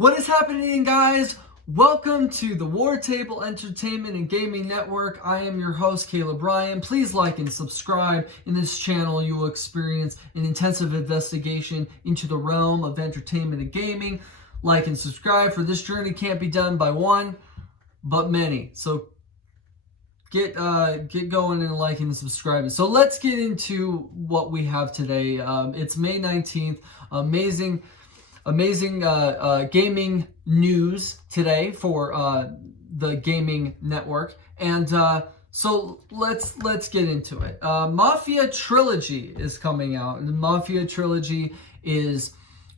What is happening, guys? Welcome to the War Table Entertainment and Gaming Network. I am your host, Caleb Ryan. Please like and subscribe. In this channel, you will experience an intensive investigation into the realm of entertainment and gaming. Like and subscribe, for this journey can't be done by one, but many. So get going and liking and subscribing. So let's get into what we have today. It's May 19th. Amazing gaming news today for the gaming network, and so let's get into it. Mafia Trilogy is coming out, and the Mafia Trilogy is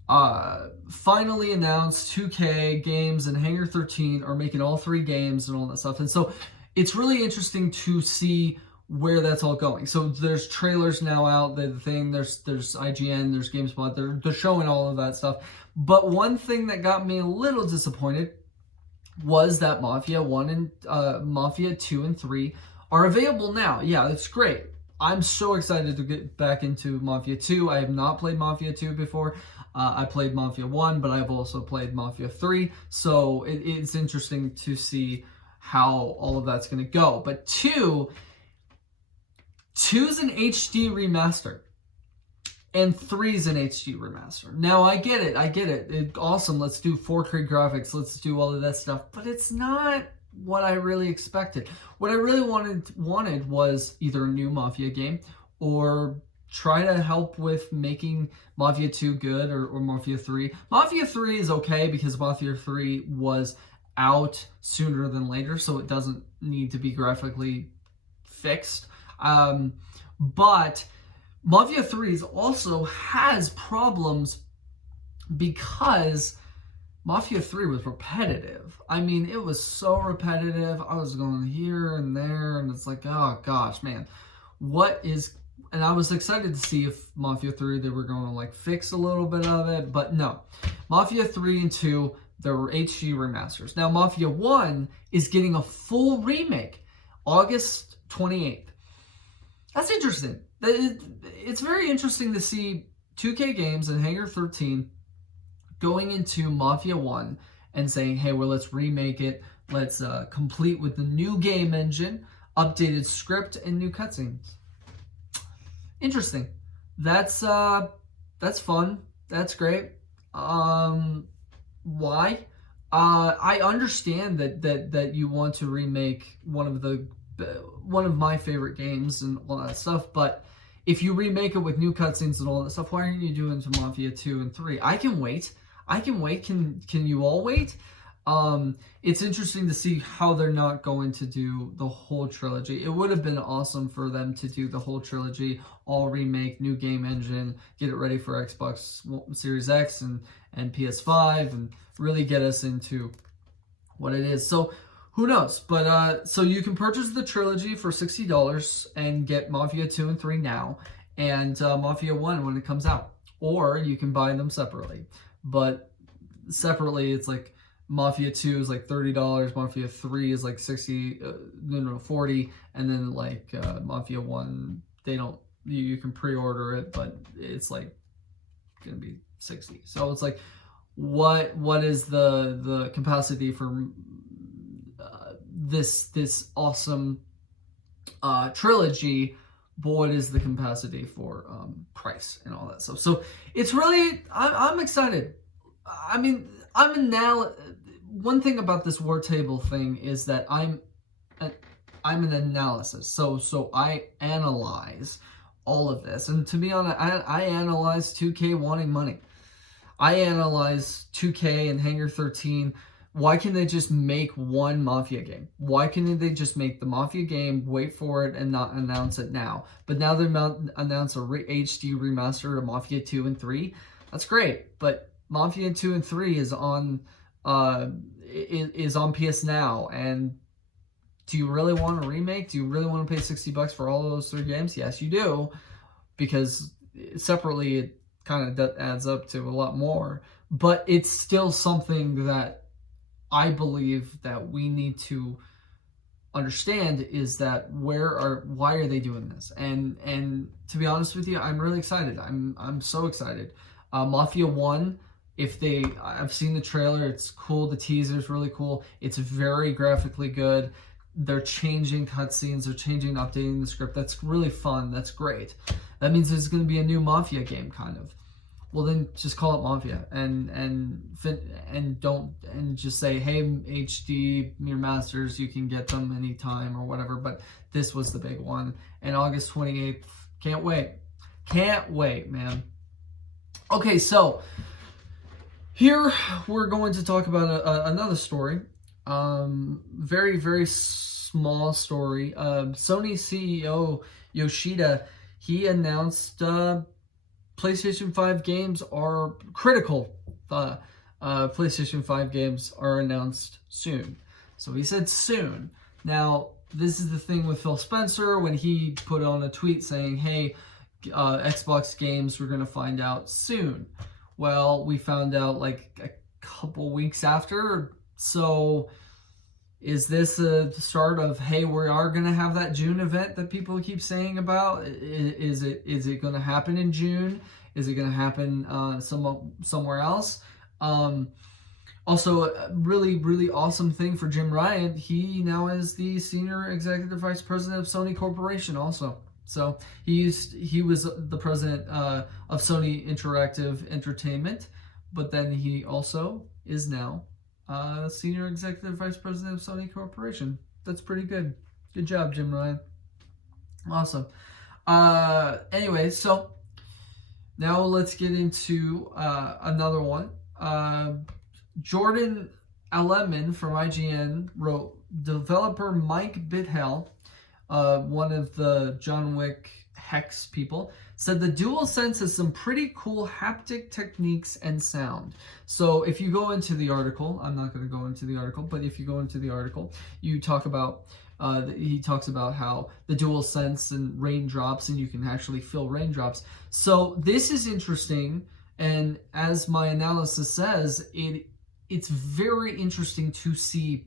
finally announced. 2K Games and Hangar 13 are making all three games and all that stuff, and so it's really interesting to see where that's all going. So there's trailers now out. There's IGN, there's GameSpot. They're showing all of that stuff. But one thing that got me a little disappointed was that Mafia 1 and Mafia 2 and 3 are available now. Yeah, that's great. I'm so excited to get back into Mafia 2. I have not played Mafia 2 before. I played Mafia 1, but I've also played Mafia 3. So it's interesting to see how all of that's going to go. But 2's an HD remaster, and 3's an HD remaster. Now, I get it. Awesome, let's do 4K graphics, let's do all of that stuff, but it's not what I really expected. What I really wanted was either a new Mafia game, or try to help with making Mafia 2 good, or Mafia 3. Mafia 3 is okay because Mafia 3 was out sooner than later, so it doesn't need to be graphically fixed. But Mafia 3 also has problems because Mafia 3 was repetitive. I mean, it was so repetitive. I was going here and there, and it's like, oh gosh, man, and I was excited to see if Mafia 3, they were going to like fix a little bit of it, but no. Mafia 3 and 2, there were HD remasters. Now, Mafia 1 is getting a full remake, August 28th. That's interesting. It's very interesting to see 2K Games and Hangar 13 going into Mafia 1 and saying, hey, well, let's remake it. Let's complete with the new game engine, updated script, and new cutscenes. Interesting. That's fun. That's great. Why? I understand that you want to remake one of my favorite games and all that stuff, but if you remake it with new cutscenes and all that stuff, why aren't you doing it to Mafia 2 and 3? I can wait. Can you all wait? It's interesting to see how they're not going to do the whole trilogy. It would have been awesome for them to do the whole trilogy, all remake, new game engine, get it ready for Xbox Series X and PS5, and really get us into what it is. So who knows? But so you can purchase the trilogy for $60 and get Mafia 2 and 3 now, and Mafia 1 when it comes out. Or you can buy them separately. But separately, it's like Mafia 2 is like $30, Mafia 3 is like $40, and then like Mafia 1, you can pre-order it, but it's like gonna be $60. So it's like, what is the capacity for this awesome trilogy, but what is the capacity for price and all that stuff? So it's really, I'm excited. I mean, one thing about this War Table thing is that I'm an analysis. So I analyze all of this, and to be honest, I analyze 2K wanting money. I analyze 2K and Hangar 13. Why can't they just make one Mafia game? Why can't they just make the Mafia game, wait for it, and not announce it now? But now they announce a HD remaster of Mafia 2 and 3. That's great, but Mafia 2 and 3 is on PS Now, and do you really want a remake? Do you really want to pay $60 for all of those three games? Yes, you do, because separately it kind of adds up to a lot more. But it's still something that I believe that we need to understand, is that why are they doing this? And to be honest with you, I'm really excited. I'm so excited. Mafia 1 I've seen the trailer, it's cool, the teaser's really cool, it's very graphically good, they're changing cutscenes, they're changing, updating the script, that's really fun, that's great. That means there's going to be a new Mafia game, kind of. Well, then just call it Mafia and just say, hey, HD remasters, you can get them anytime or whatever. But this was the big one, and August 28th. Can't wait, man. Okay, so here we're going to talk about another story. Very, very small story. Sony CEO Yoshida, he announced PlayStation 5 games are critical. PlayStation 5 games are announced soon. So he said soon. Now, this is the thing with Phil Spencer when he put on a tweet saying, hey, Xbox games, we're going to find out soon. Well, we found out like a couple weeks after. So is this a start of, hey, we are going to have that June event that people keep saying about? Is it going to happen in June? Is it going to happen somewhere else? Also, a really, really awesome thing for Jim Ryan. He now is the Senior Executive Vice President of Sony Corporation also. So he was the president of Sony Interactive Entertainment, but then he also is now Senior Executive Vice President of Sony Corporation. That's pretty good. Good job, Jim Ryan. Awesome. Anyway, so now let's get into another one. Jordan Aleman from IGN wrote, developer Mike Bithell, one of the John Wick Hex people, said the DualSense has some pretty cool haptic techniques and sound. So if you go into the article, I'm not going to go into the article, but if you go into the article, you talk about, he talks about how the DualSense and raindrops, and you can actually feel raindrops. So this is interesting, and as my analysis says, it's very interesting to see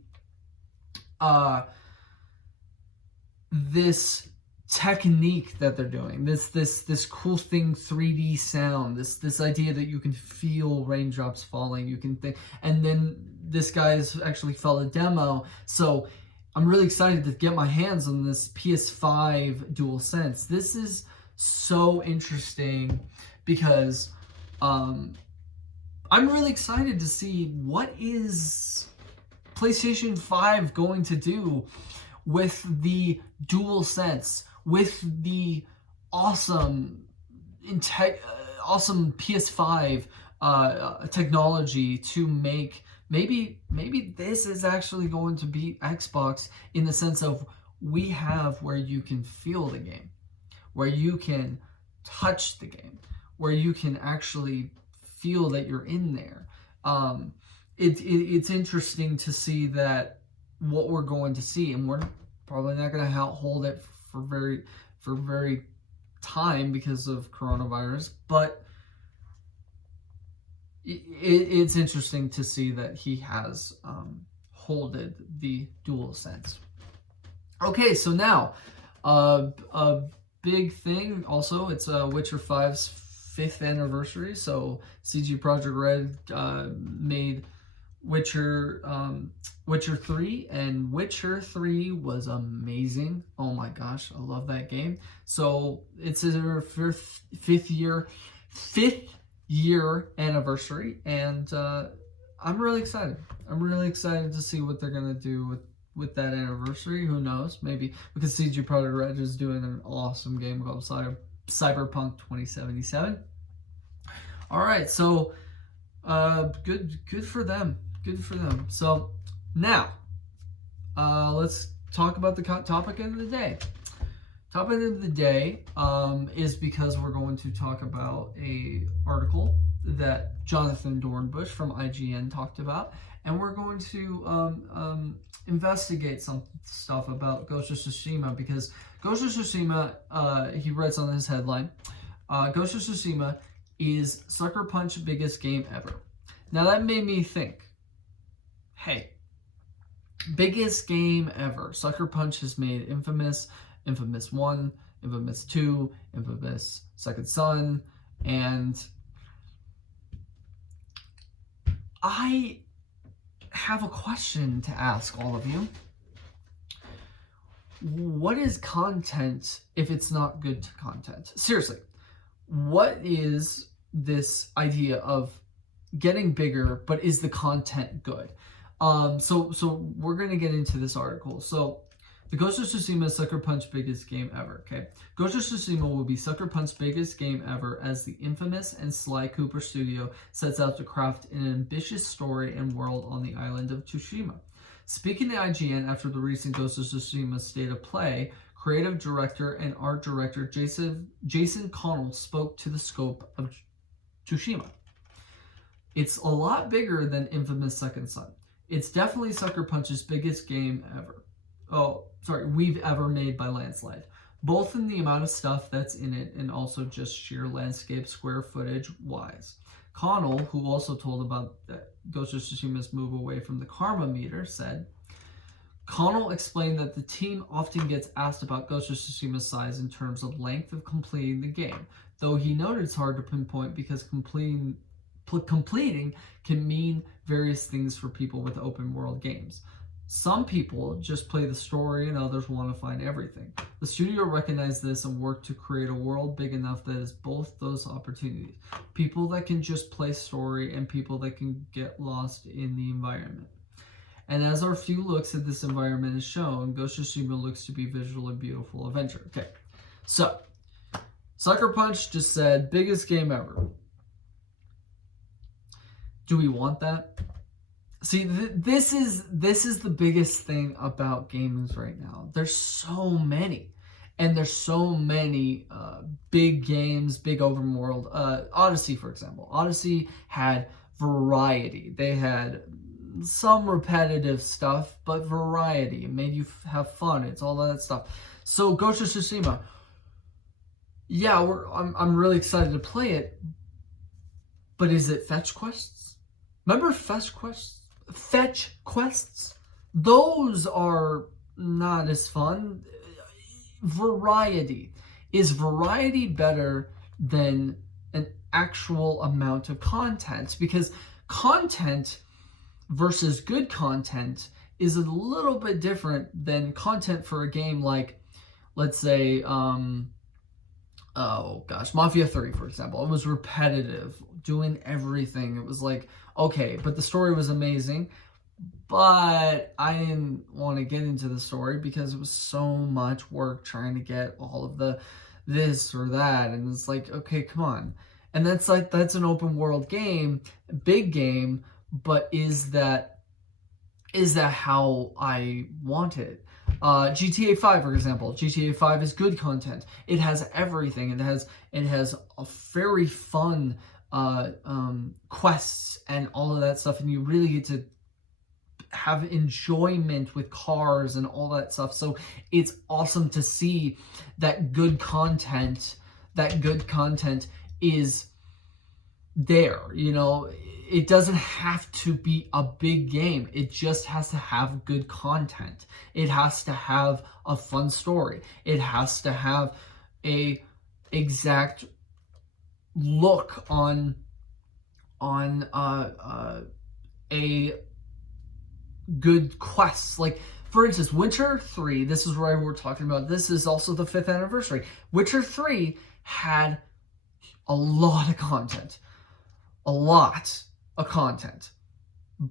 this technique that they're doing, this cool thing, 3D sound, this idea that you can feel raindrops falling, you can think, and then this guy's actually felt a demo. So I'm really excited to get my hands on this PS5 DualSense. This is so interesting because I'm really excited to see what is PlayStation 5 going to do with the DualSense, with the awesome PS5 technology to make, maybe this is actually going to beat Xbox in the sense of we have where you can feel the game, where you can touch the game, where you can actually feel that you're in there. It's interesting to see that what we're going to see, and we're probably not going to hold it for very time because of coronavirus, but it's interesting to see that he has holded the DualSense. Okay, so now a big thing also, it's Witcher 5's 5th anniversary. So CG Projekt Red made Witcher 3, and Witcher 3 was amazing. Oh my gosh, I love that game. So it's their fifth year anniversary, and I'm really excited. I'm really excited to see what they're gonna do with that anniversary. Who knows? Maybe because CG Projekt Red is doing an awesome game called Cyberpunk 2077. All right, so good for them. Good for them. So now, let's talk about the topic of the day. Topic of the day is because we're going to talk about a article that Jonathan Dornbush from IGN talked about, and we're going to investigate some stuff about Ghost of Tsushima, because Ghost of Tsushima, he writes on his headline, Ghost of Tsushima is Sucker Punch's biggest game ever. Now that made me think, hey, biggest game ever. Sucker Punch has made Infamous, Infamous 1, Infamous 2, Infamous Second Son, and I have a question to ask all of you. What is content if it's not good content? Seriously, what is this idea of getting bigger, but is the content good? So we're gonna get into this article. So the Ghost of Tsushima Sucker Punch biggest game ever. Okay, Ghost of Tsushima will be Sucker Punch's biggest game ever as the infamous and Sly Cooper studio sets out to craft an ambitious story and world on the island of Tsushima. Speaking to IGN after the recent Ghost of Tsushima State of Play, creative director and art director Jason Connell spoke to the scope of Tsushima. It's a lot bigger than infamous Second Son. It's definitely Sucker Punch's biggest game ever. We've ever made by landslide. Both in the amount of stuff that's in it and also just sheer landscape square footage wise. Connell, who also told about Ghost of Tsushima's move away from the karma meter, said, Connell explained that the team often gets asked about Ghost of Tsushima's size in terms of length of completing the game, though he noted it's hard to pinpoint because completing can mean various things for people with open world games. Some people just play the story and others want to find everything. The studio recognized this and worked to create a world big enough that is both those opportunities. People that can just play story and people that can get lost in the environment. And as our few looks at this environment is shown, Ghost of Tsushima looks to be a visually beautiful adventure. Okay, so Sucker Punch just said, biggest game ever. Do we want that? See, this is the biggest thing about games right now. There's so many. And there's so many big games, big open world. Odyssey, for example. Odyssey had variety. They had some repetitive stuff, but variety. It made you have fun. It's all that stuff. So Ghost of Tsushima. Yeah, I'm really excited to play it. But is it fetch quests? Remember fetch quests? Fetch quests? Those are not as fun. Variety. Is variety better than an actual amount of content? Because content versus good content is a little bit different than content for a game like, let's say, Mafia 3, for example. It was repetitive, doing everything. It was like, okay, but the story was amazing, but I didn't want to get into the story because it was so much work trying to get all of the this or that, and it's like, okay, come on. And that's an open world game, big game, but is that how I want it? GTA 5, for example. GTA 5 is good content. It has everything. It has a very fun quests and all of that stuff, and you really get to have enjoyment with cars and all that stuff. So it's awesome to see that good content is there. You know, it doesn't have to be a big game. It just has to have good content. It has to have a fun story. It has to have a exact look on a good quests. Like, for instance, Witcher 3, this is where we're talking about. This is also the 5th anniversary. Witcher 3 had a lot of content.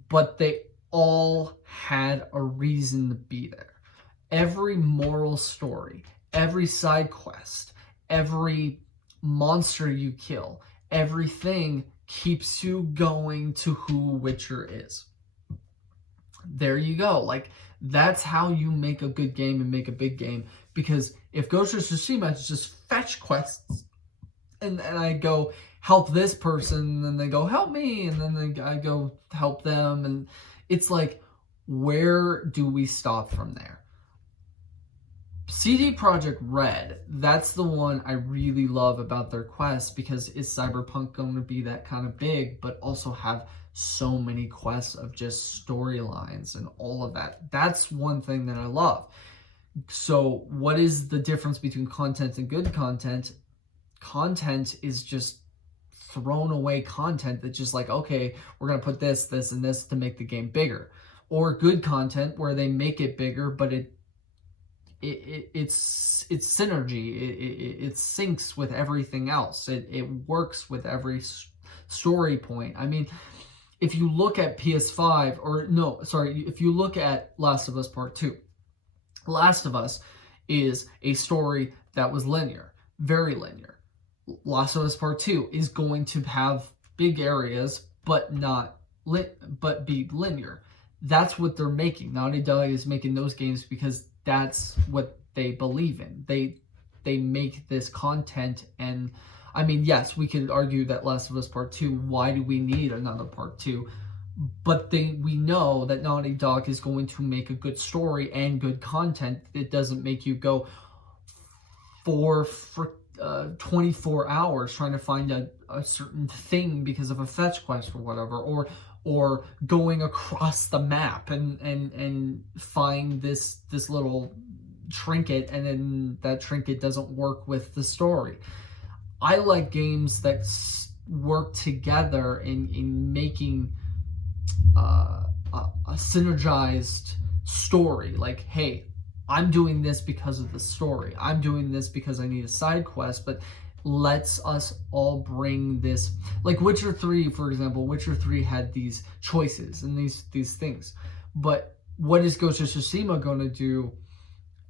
But they all had a reason to be there. Every moral story, every side quest, every monster you kill, everything keeps you going to who Witcher is. There you go. Like, that's how you make a good game and make a big game. Because if Ghost of Tsushima is just fetch quests, and I go help this person, and they go help me, and then I go help them, and it's like, where do we stop from there? CD Projekt Red, that's the one I really love about their quests, because is Cyberpunk going to be that kind of big, but also have so many quests of just storylines and all of that? That's one thing that I love. So what is the difference between content and good content? Content is just thrown away content that's just like, okay, we're going to put this, this, and this to make the game bigger. Or good content where they make it bigger, but it's synergy. It syncs with everything else. It works with every story point. I mean, if you look at PS5, or no, sorry, if you look at Last of Us Part 2, Last of Us is a story that was linear, very linear. Last of Us Part 2 is going to have big areas, but be linear. That's what they're making. Naughty Dog is making those games because that's what they believe in. They make this content, and I mean, yes, we could argue that Last of Us Part 2, why do we need another Part 2? But we know that Naughty Dog is going to make a good story and good content. It doesn't make you go for 24 hours trying to find a certain thing because of a fetch quest or whatever, or going across the map and find this little trinket, and then that trinket doesn't work with the story. I like games that work together in making a synergized story. Like, hey, I'm doing this because of the story. I'm doing this because I need a side quest, but let's us all bring this. Like Witcher 3, for example. Witcher 3 had these choices and these things. But what is Ghost of Tsushima going to do?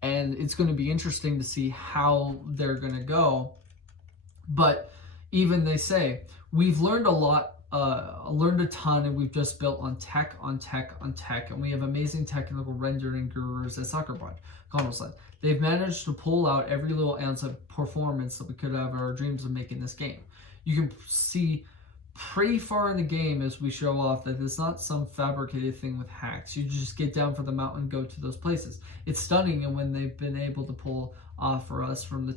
And it's going to be interesting to see how they're going to go. But even they say, we've learned a lot, learned a ton, and we've just built on tech, and we have amazing technical rendering gurus at Sucker Punch. Connell said, they've managed to pull out every little ounce of performance that we could have our dreams of making this game. You can see pretty far in the game as we show off that it's not some fabricated thing with hacks. You just get down for the mountain and go to those places. It's stunning, and when they've been able to pull off for us from the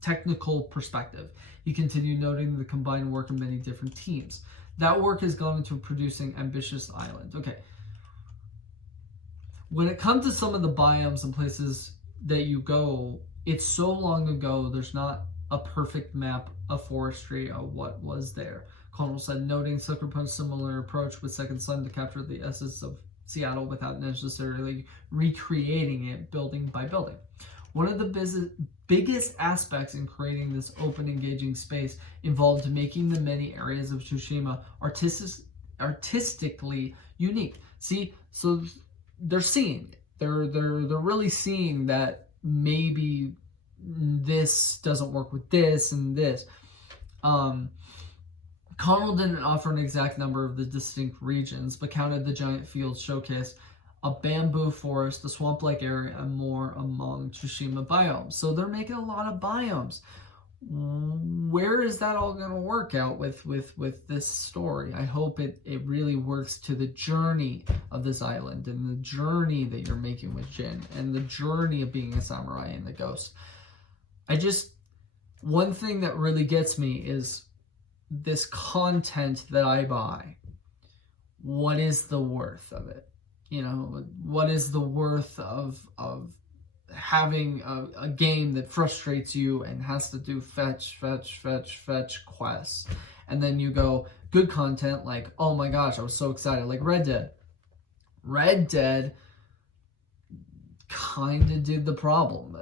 technical perspective. He continued, noting the combined work of many different teams. That work has gone into producing ambitious islands. Okay. When it comes to some of the biomes and places that you go, it's so long ago, there's not a perfect map of forestry of what was there. Connell said, noting Sucker Punch's similar approach with Second Son to capture the essence of Seattle without necessarily recreating it building by building. One of the biggest aspects in creating this open, engaging space involved making the many areas of Tsushima artistically unique. See, so they're seeing it. They're really seeing that maybe this doesn't work with this and this. Connell didn't offer an exact number of the distinct regions, but counted the giant fields showcased a bamboo forest, the swamp-like area, and more among Tsushima biomes. So they're making a lot of biomes. Where is that all going to work out with this story? I hope it really works to the journey of this island and the journey that you're making with Jin and the journey of being a samurai and the ghost. One thing that really gets me is this content that I buy. What is the worth of it? You know, what is the worth of having a game that frustrates you and has to do fetch quests, and then you go good content like, oh my gosh, I was so excited, like Red Dead. Red Dead kind of did a problem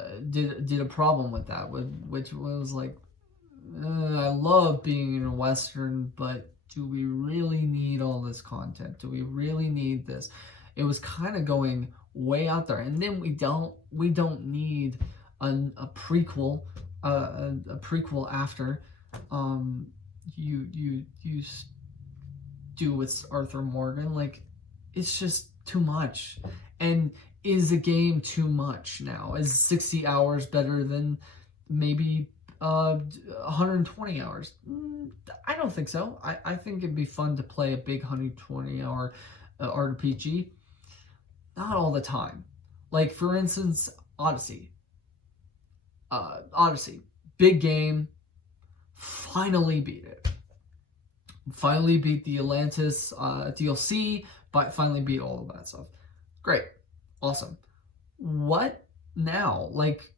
with that, which was like, I love being in a Western, but do we really need all this content? Do we really need this? It was kind of going way out there, and then we don't need a prequel, a prequel after. You do with Arthur Morgan, like, it's just too much. And is a game too much now? Is 60 hours better than maybe 120 hours? I don't think so. I think it'd be fun to play a big 120-hour RPG. Not all the time. Like, for instance, Odyssey. Big game. Finally beat it. Finally beat the Atlantis DLC, but finally beat all of that stuff. Great. Awesome. What now? Like,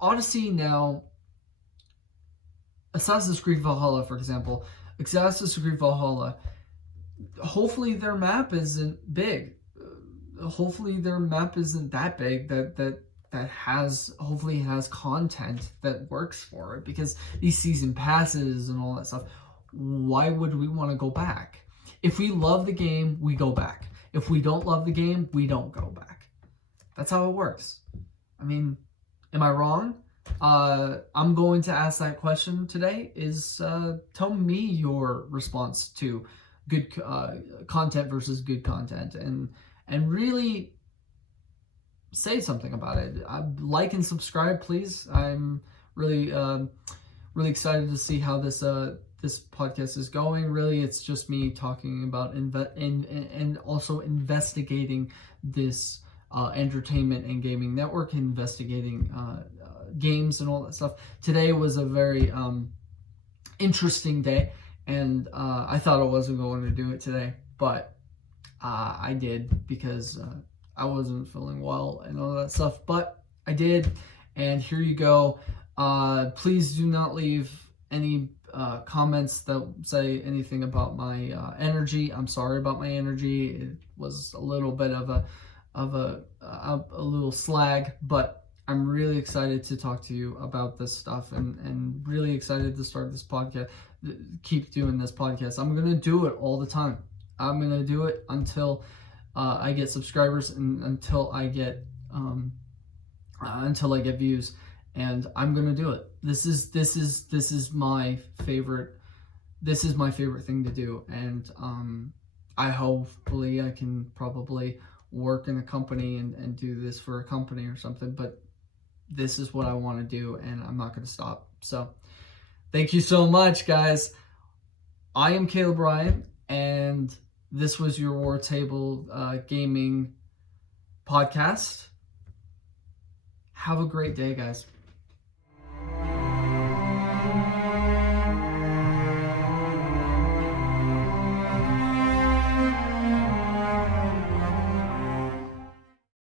Odyssey now, Assassin's Creed Valhalla, for example. Assassin's Creed Valhalla, hopefully their map isn't big. Hopefully their map isn't that big that hopefully has content that works for it, because these season passes and all that stuff, why would we want to go back? If we love the game, we go back. If we don't love the game, we don't go back. That's how it works. I mean, am I wrong? I'm going to ask that question today. Tell me your response to good content versus good content, and really say something about it. Like and subscribe, please. I'm really really excited to see how this podcast is going. Really, it's just me talking about and also investigating this entertainment and gaming network, investigating games and all that stuff. Today was a very interesting day, and I thought I wasn't going to do it today, but I did, because I wasn't feeling well and all that stuff, but I did, and here you go. Please do not leave any comments that say anything about my energy. I'm sorry about my energy. It was a little bit of a little slag, but I'm really excited to talk to you about this stuff, and really excited to start this podcast, keep doing this podcast. I'm going to do it all the time. I'm going to do it until I get subscribers, and until I get views, and I'm going to do it. This is my favorite thing to do, and hopefully I can probably work in a company and do this for a company or something, but this is what I want to do, and I'm not going to stop. So thank you so much, guys. I am Caleb Ryan, and this was your War Table Gaming podcast. Have a great day, guys.